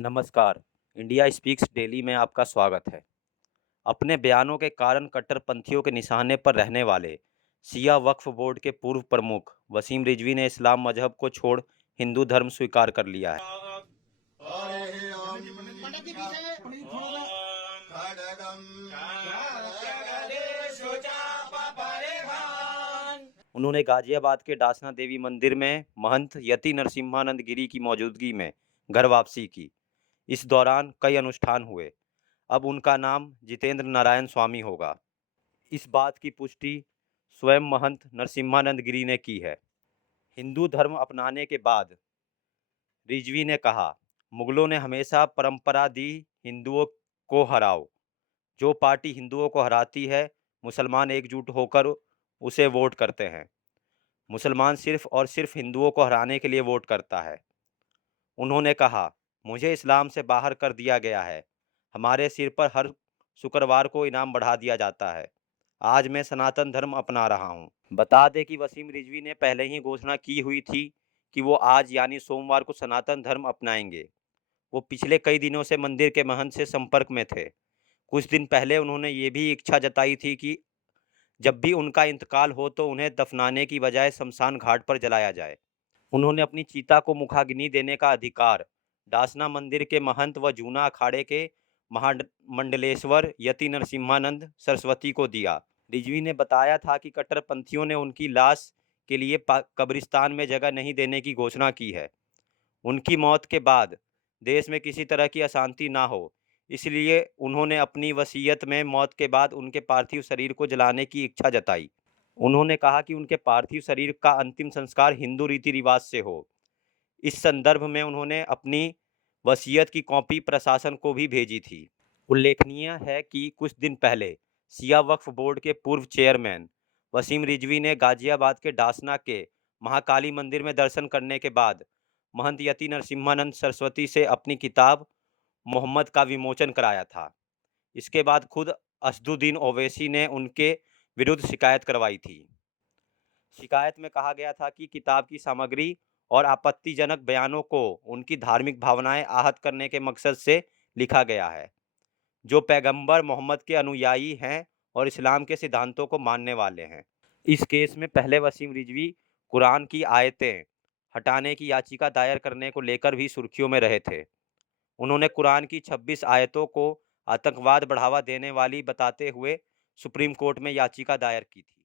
नमस्कार। India speaks daily में आपका स्वागत है। अपने बयानों के कारण कट्टरपंथियों के निशाने पर रहने वाले शिया वक्फ बोर्ड के पूर्व प्रमुख वसीम रिजवी ने इस्लाम मजहब को छोड़ हिंदू धर्म स्वीकार कर लिया है। उन्होंने गाजियाबाद के डासना देवी मंदिर में महंत यति नरसिम्हानंद गिरी की मौजूदगी में घर वापसी की। इस दौरान कई अनुष्ठान हुए। अब उनका नाम जितेंद्र नारायण स्वामी होगा। इस बात की पुष्टि स्वयं महंत नरसिम्हानंद गिरी ने की है। हिंदू धर्म अपनाने के बाद रिजवी ने कहा, मुगलों ने हमेशा परंपरा दी, हिंदुओं को हराओ। जो पार्टी हिंदुओं को हराती है, मुसलमान एकजुट होकर उसे वोट करते हैं। मुसलमान सिर्फ और सिर्फ हिंदुओं को हराने के लिए वोट करता है। उन्होंने कहा, मुझे इस्लाम से बाहर कर दिया गया है। हमारे सिर पर हर शुक्रवार को इनाम बढ़ा दिया जाता है। आज मैं सनातन धर्म अपना रहा हूं। बता दें कि वसीम रिजवी ने पहले ही घोषणा की हुई थी कि वो आज यानी सोमवार को सनातन धर्म अपनाएंगे। वो पिछले कई दिनों से मंदिर के महंत से संपर्क में थे। कुछ दिन पहले उन्होंने ये भी इच्छा जताई थी कि जब भी उनका इंतकाल हो तो उन्हें दफनाने की बजाय शमशान घाट पर जलाया जाए। उन्होंने अपनी चिता को मुखाग्नि देने का अधिकार डासना मंदिर के महंत व जूना अखाड़े के महामंडलेश्वर यति नरसिम्हानंद सरस्वती को दिया। रिजवी ने बताया था कि कट्टरपंथियों ने उनकी लाश के लिए कब्रिस्तान में जगह नहीं देने की घोषणा की है। उनकी मौत के बाद देश में किसी तरह की अशांति ना हो, इसलिए उन्होंने अपनी वसीयत में मौत के बाद उनके पार्थिव शरीर को जलाने की इच्छा जताई। उन्होंने कहा कि उनके पार्थिव शरीर का अंतिम संस्कार हिंदू रीति रिवाज से हो। इस संदर्भ में उन्होंने अपनी वसीयत की कॉपी प्रशासन को भी भेजी थी। उल्लेखनीय है कि कुछ दिन पहले शिया वक्फ बोर्ड के पूर्व चेयरमैन वसीम रिजवी ने गाजियाबाद के डासना के महाकाली मंदिर में दर्शन करने के बाद महंत यति नरसिम्हानंद सरस्वती से अपनी किताब मोहम्मद का विमोचन कराया था। इसके बाद खुद असदुद्दीन ओवैसी ने उनके विरुद्ध शिकायत करवाई थी। शिकायत में कहा गया था कि किताब की सामग्री और आपत्तिजनक बयानों को उनकी धार्मिक भावनाएं आहत करने के मकसद से लिखा गया है, जो पैगंबर मोहम्मद के अनुयायी हैं और इस्लाम के सिद्धांतों को मानने वाले हैं। इस केस में पहले वसीम रिजवी कुरान की आयतें हटाने की याचिका दायर करने को लेकर भी सुर्खियों में रहे थे। उन्होंने कुरान की 26 आयतों को आतंकवाद बढ़ावा देने वाली बताते हुए सुप्रीम कोर्ट में याचिका दायर की थी।